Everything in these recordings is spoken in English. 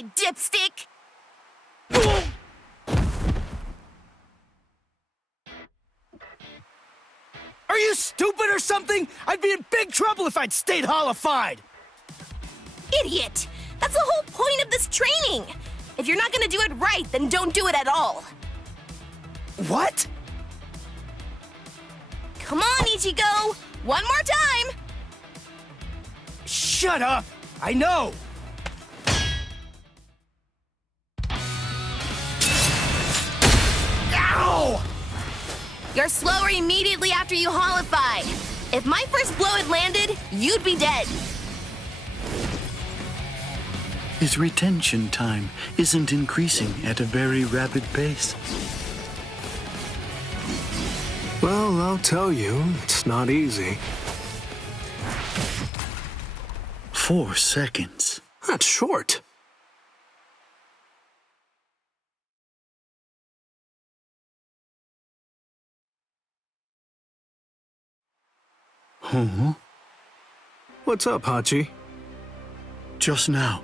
die, dipstick! Are you stupid or something? I'd be in big trouble if I'd stayed hollified! Idiot! That's the whole point of this training! If you're not gonna do it right, then don't do it at all! What? Come on, Ichigo! One more time! Shut up! I know! Ow! You're slower immediately after you hollify. If my first blow had landed, you'd be dead. His retention time isn't increasing at a very rapid pace. Well, I'll tell you, it's not easy. 4 seconds. That's short. Huh? What's up, Hachi? Just now,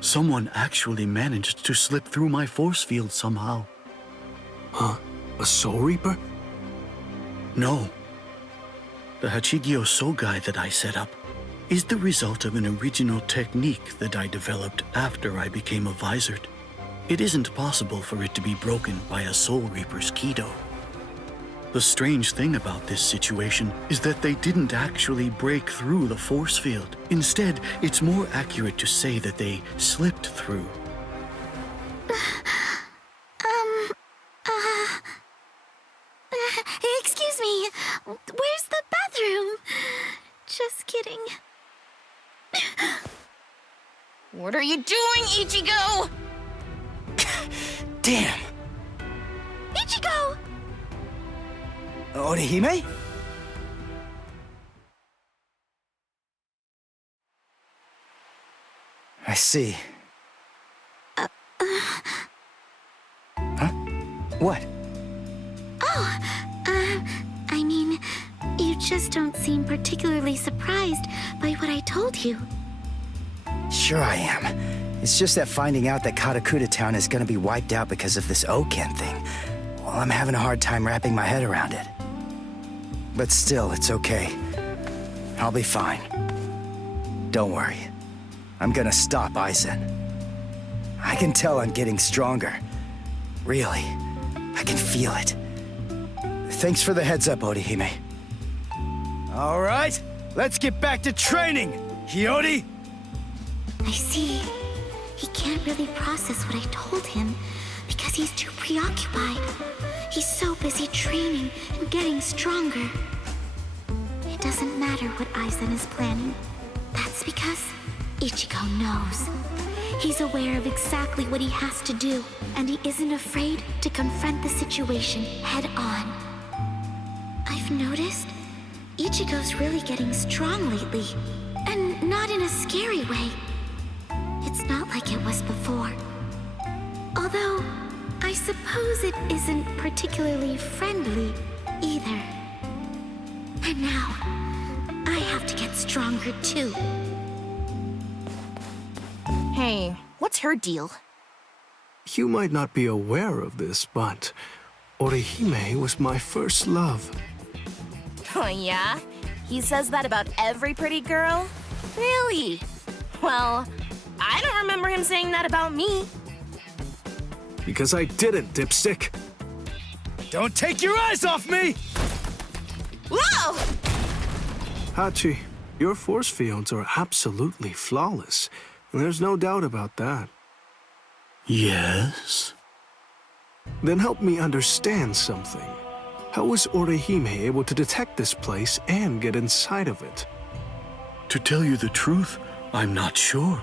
someone actually managed to slip through my force field somehow. Huh? A Soul Reaper? No. The Hachigyo Sogai that I set up is the result of an original technique that I developed after I became a Visored. It isn't possible for it to be broken by a Soul Reaper's Kido. The strange thing about this situation is that they didn't actually break through the force field. Instead, it's more accurate to say that they slipped through. Excuse me, where's the bathroom? Just kidding. What are you doing, Ichigo? Damn! Ichigo! Orihime? I see. Huh? What? Oh, I mean, you just don't seem particularly surprised by what I told you. Sure I am. It's just that finding out that Katakura Town is gonna be wiped out because of this Oken thing, well, I'm having a hard time wrapping my head around it. But still, it's okay. I'll be fine. Don't worry. I'm gonna stop Aizen. I can tell I'm getting stronger. Really. I can feel it. Thanks for the heads up, Orihime. All right, let's get back to training, Hiyori! I see. He can't really process what I told him because he's too preoccupied. He's so busy training and getting stronger. It doesn't matter what Aizen is planning. That's because Ichigo knows. He's aware of exactly what he has to do, and he isn't afraid to confront the situation head on. I've noticed Ichigo's really getting strong lately, and not in a scary way. It's not like it was before. Although, I suppose it isn't particularly friendly either. And now, I have to get stronger too. Hey, what's her deal? You might not be aware of this, but Orihime was my first love. Oh yeah? He says that about every pretty girl? Really? Well, I don't remember him saying that about me. Because I didn't, dipstick. Don't take your eyes off me! Whoa! Hachi, your force fields are absolutely flawless. And there's no doubt about that. Yes? Then help me understand something. How was Orihime able to detect this place and get inside of it? To tell you the truth, I'm not sure.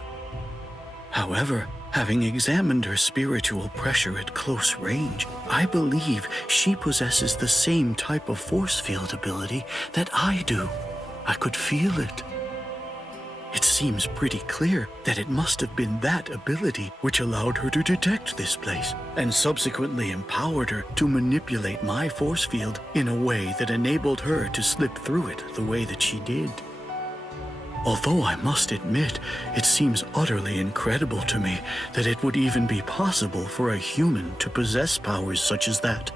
However, having examined her spiritual pressure at close range, I believe she possesses the same type of force field ability that I do. I could feel it. It seems pretty clear that it must have been that ability which allowed her to detect this place, and subsequently empowered her to manipulate my force field in a way that enabled her to slip through it the way that she did. Although I must admit, it seems utterly incredible to me that it would even be possible for a human to possess powers such as that.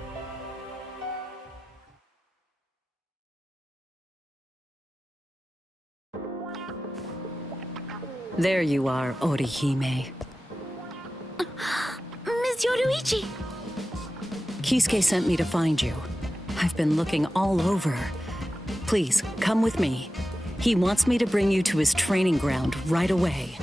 There you are, Orihime. Miss Yoruichi! Kisuke sent me to find you. I've been looking all over. Please, come with me. He wants me to bring you to his training ground right away.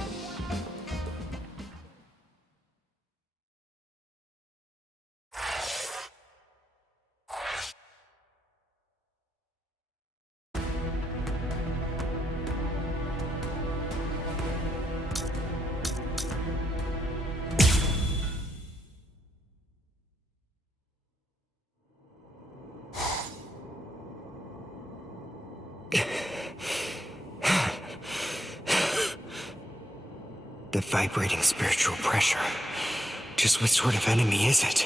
The vibrating spiritual pressure. Just what sort of enemy is it?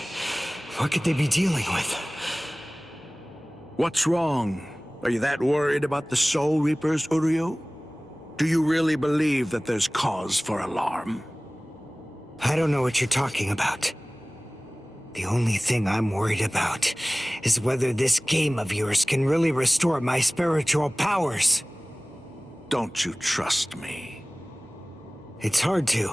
What could they be dealing with? What's wrong? Are you that worried about the Soul Reapers, Uryu? Do you really believe that there's cause for alarm? I don't know what you're talking about. The only thing I'm worried about is whether this game of yours can really restore my spiritual powers. Don't you trust me? It's hard to.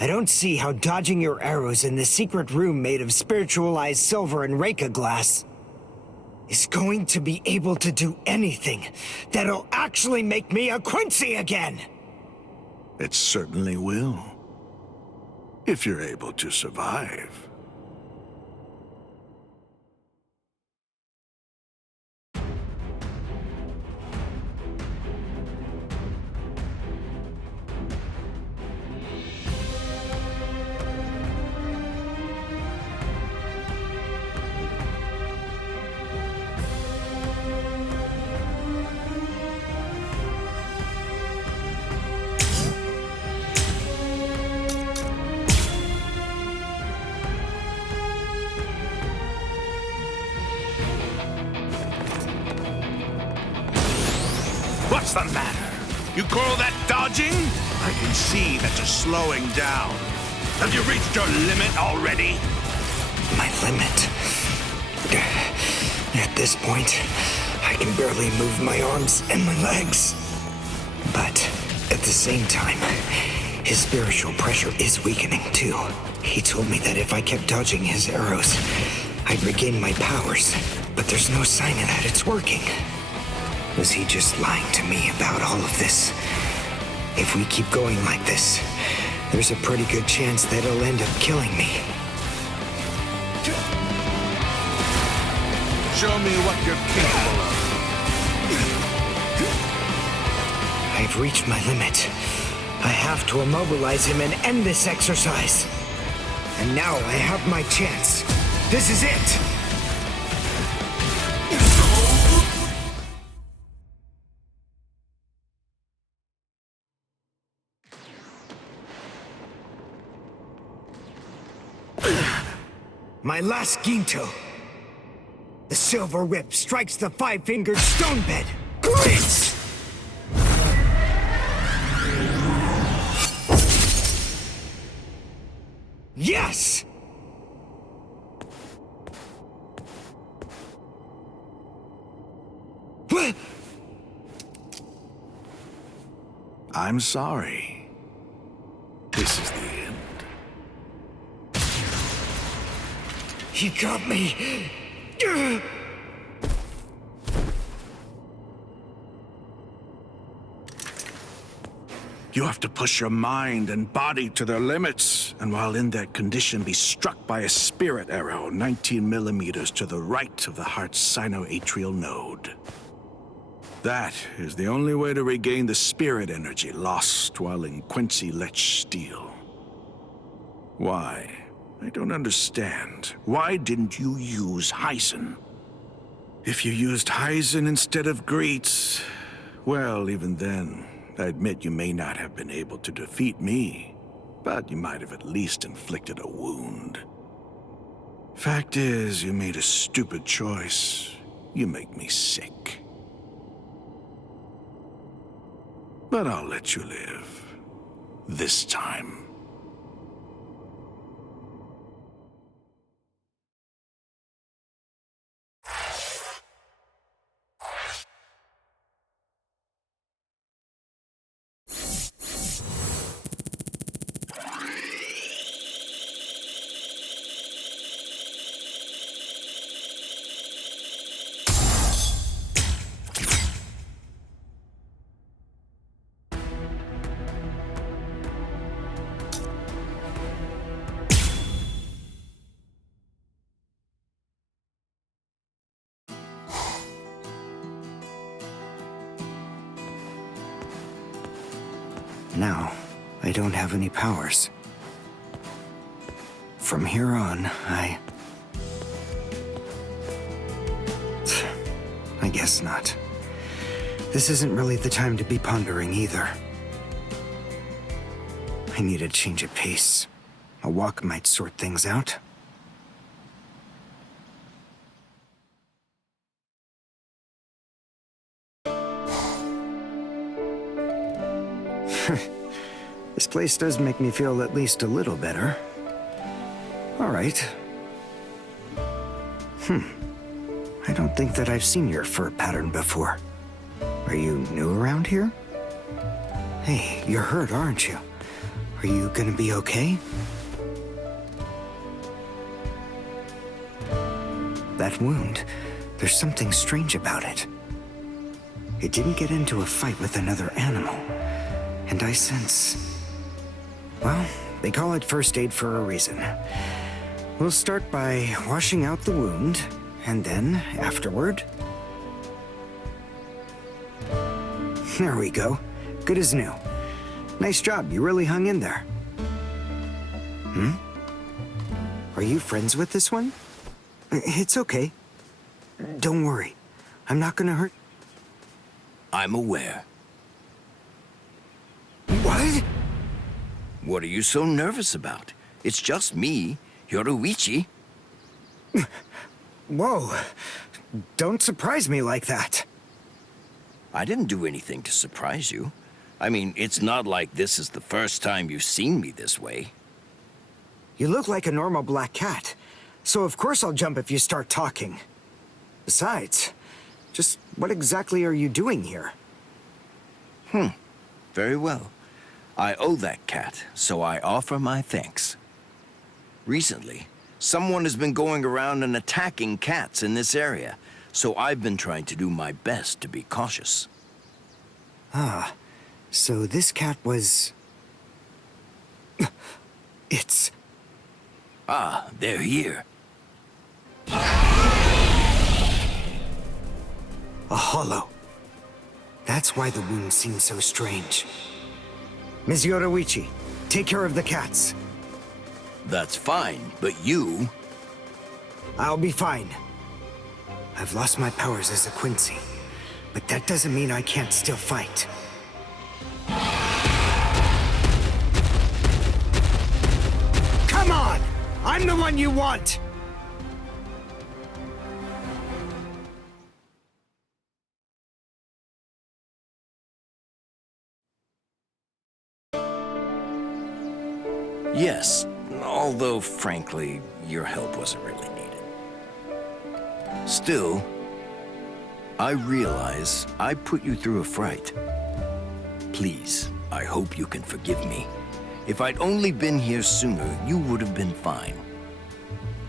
I don't see how dodging your arrows in the secret room made of spiritualized silver and Reika glass is going to be able to do anything that'll actually make me a Quincy again! It certainly will. If you're able to survive. What's the matter? You call that dodging? I can see that you're slowing down. Have you reached your limit already? My limit? At this point, I can barely move my arms and my legs. But at the same time, his spiritual pressure is weakening too. He told me that if I kept dodging his arrows, I'd regain my powers. But there's no sign of that it's working. Was he just lying to me about all of this? If we keep going like this, there's a pretty good chance that he'll end up killing me. Show me what you're capable of. I've reached my limit. I have to immobilize him and end this exercise. And now I have my chance. This is it! My last Ginto. The silver whip strikes the five-fingered stone bed. Glitz! Yes! What? I'm sorry. This is the end. You got me. You have to push your mind and body to their limits, and while in that condition, be struck by a spirit arrow 19 millimeters to the right of the heart's sinoatrial node. That is the only way to regain the spirit energy lost while in Quincy Lech Steel. Why? I don't understand. Why didn't you use Heisen? If you used Heisen instead of Greets, well, even then, I admit you may not have been able to defeat me, but you might have at least inflicted a wound. Fact is, you made a stupid choice. You make me sick. But I'll let you live. This time. Now, I don't have any powers. From here on, I guess not. This isn't really the time to be pondering either. I need a change of pace. A walk might sort things out. This place does make me feel at least a little better. All right. I don't think that I've seen your fur pattern before. Are you new around here? Hey, you're hurt, aren't you? Are you gonna be okay? That wound, there's something strange about it. It didn't get into a fight with another animal. And I sense... Well, they call it first aid for a reason. We'll start by washing out the wound, and then, afterward... There we go. Good as new. Nice job, you really hung in there. Are you friends with this one? It's okay. Don't worry. I'm not gonna hurt... I'm aware. What? What are you so nervous about? It's just me, Yoruichi. Whoa. Don't surprise me like that. I didn't do anything to surprise you. I mean, it's not like this is the first time you've seen me this way. You look like a normal black cat, so of course I'll jump if you start talking. Besides, just what exactly are you doing here? Very well. I owe that cat, so I offer my thanks. Recently, someone has been going around and attacking cats in this area, so I've been trying to do my best to be cautious. Ah, so this cat was... It's... Ah, they're here. a hollow. That's why the wound seems so strange. Ms. Yoruichi, take care of the cats. That's fine, but you... I'll be fine. I've lost my powers as a Quincy, but that doesn't mean I can't still fight. Come on! I'm the one you want! Yes, although, frankly, your help wasn't really needed. Still, I realize I put you through a fright. Please, I hope you can forgive me. If I'd only been here sooner, you would have been fine.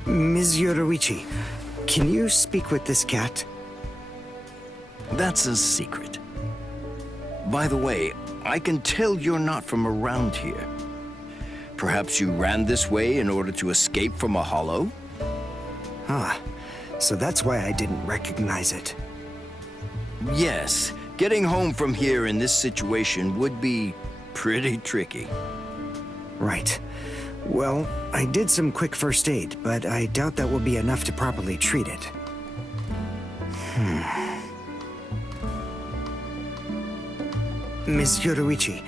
Ms. Yoruichi, can you speak with this cat? That's a secret. By the way, I can tell you're not from around here. Perhaps you ran this way in order to escape from a hollow? Ah, so that's why I didn't recognize it. Yes, getting home from here in this situation would be pretty tricky. Right. Well, I did some quick first aid, but I doubt that will be enough to properly treat it. Ms. Yoruichi,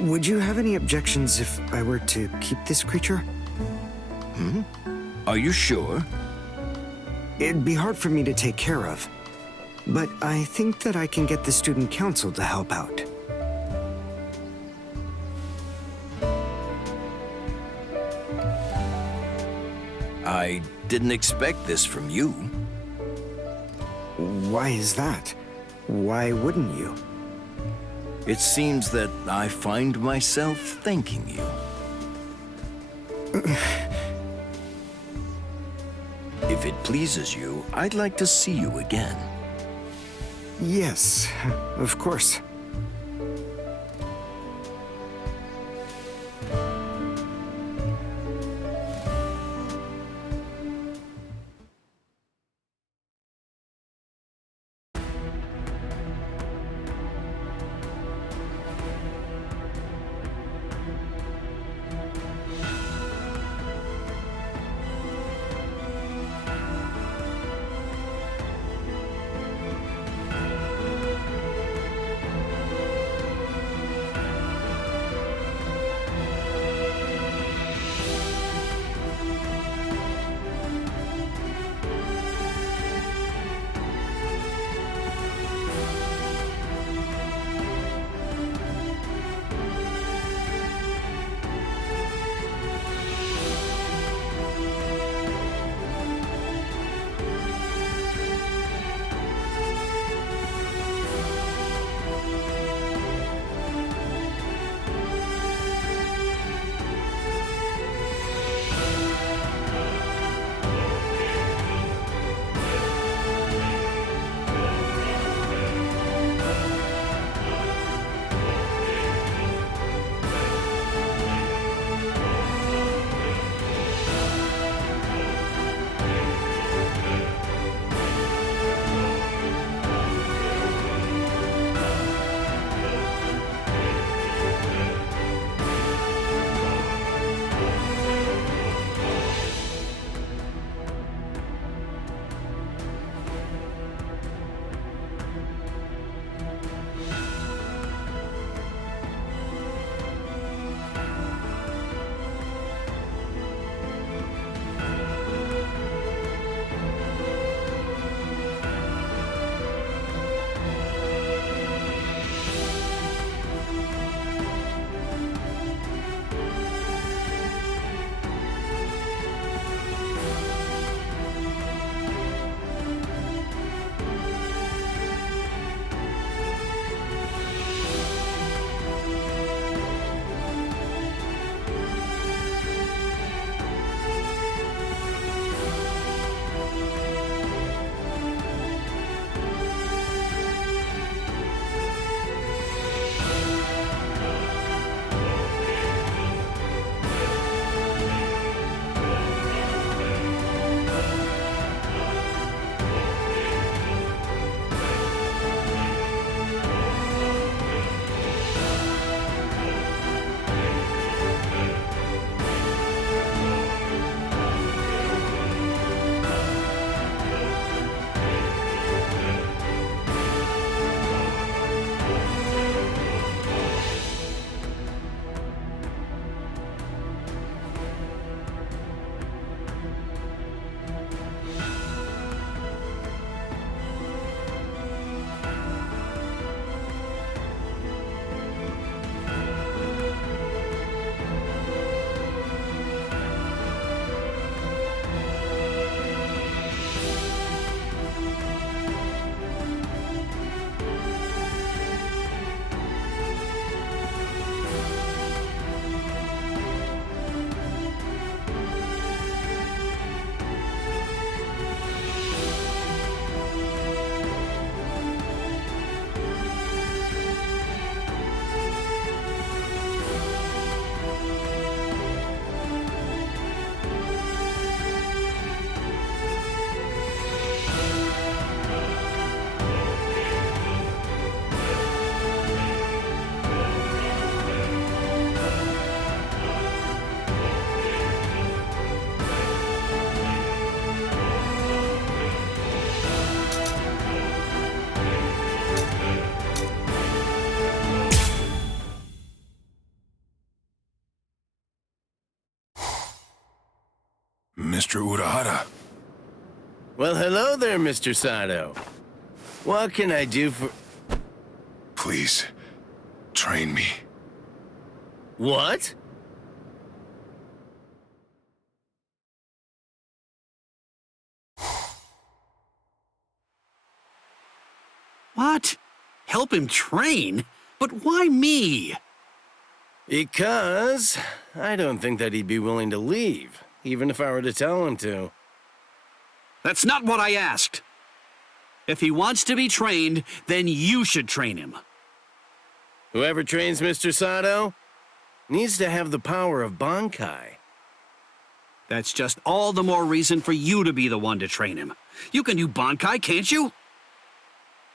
would you have any objections if I were to keep this creature? Are you sure? It'd be hard for me to take care of, but I think that I can get the student council to help out. I didn't expect this from you. Why is that? Why wouldn't you? It seems that I find myself thanking you. If it pleases you, I'd like to see you again. Yes, of course. Mr. Urahara. Well, hello there, Mr. Sato. What can I do for... Please, train me. What? What? Help him train? But why me? Because I don't think that he'd be willing to leave, even if I were to tell him to. That's not what I asked. If he wants to be trained, then you should train him. Whoever trains Mr. Sato needs to have the power of Bankai. That's just all the more reason for you to be the one to train him. You can do Bankai, can't you?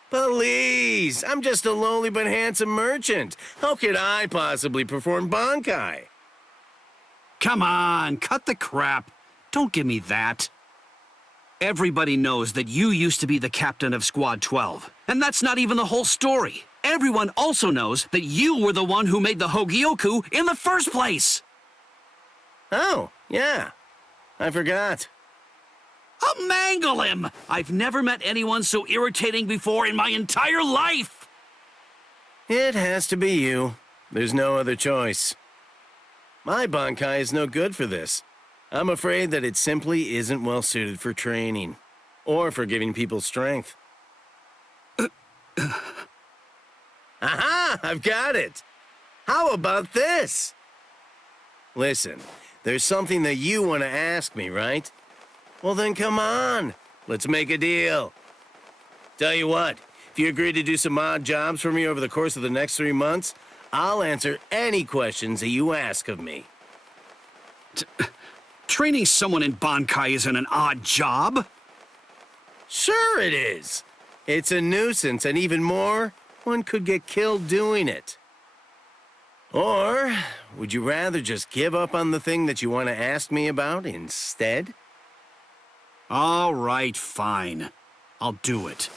Please, I'm just a lowly but handsome merchant. How could I possibly perform Bankai? Come on, cut the crap. Don't give me that. Everybody knows that you used to be the captain of Squad 12. And that's not even the whole story. Everyone also knows that you were the one who made the Hogyoku in the first place. Oh, yeah. I forgot. I'll mangle him! I've never met anyone so irritating before in my entire life! It has to be you. There's no other choice. My Bankai is no good for this. I'm afraid that it simply isn't well suited for training, or for giving people strength. Aha! I've got it! How about this? Listen, there's something that you want to ask me, right? Well then come on, let's make a deal. Tell you what, if you agree to do some odd jobs for me over the course of the next 3 months, I'll answer any questions that you ask of me. Training someone in Bankai isn't an odd job. Sure it is. It's a nuisance, and even more, one could get killed doing it. Or, would you rather just give up on the thing that you want to ask me about instead? All right, fine. I'll do it.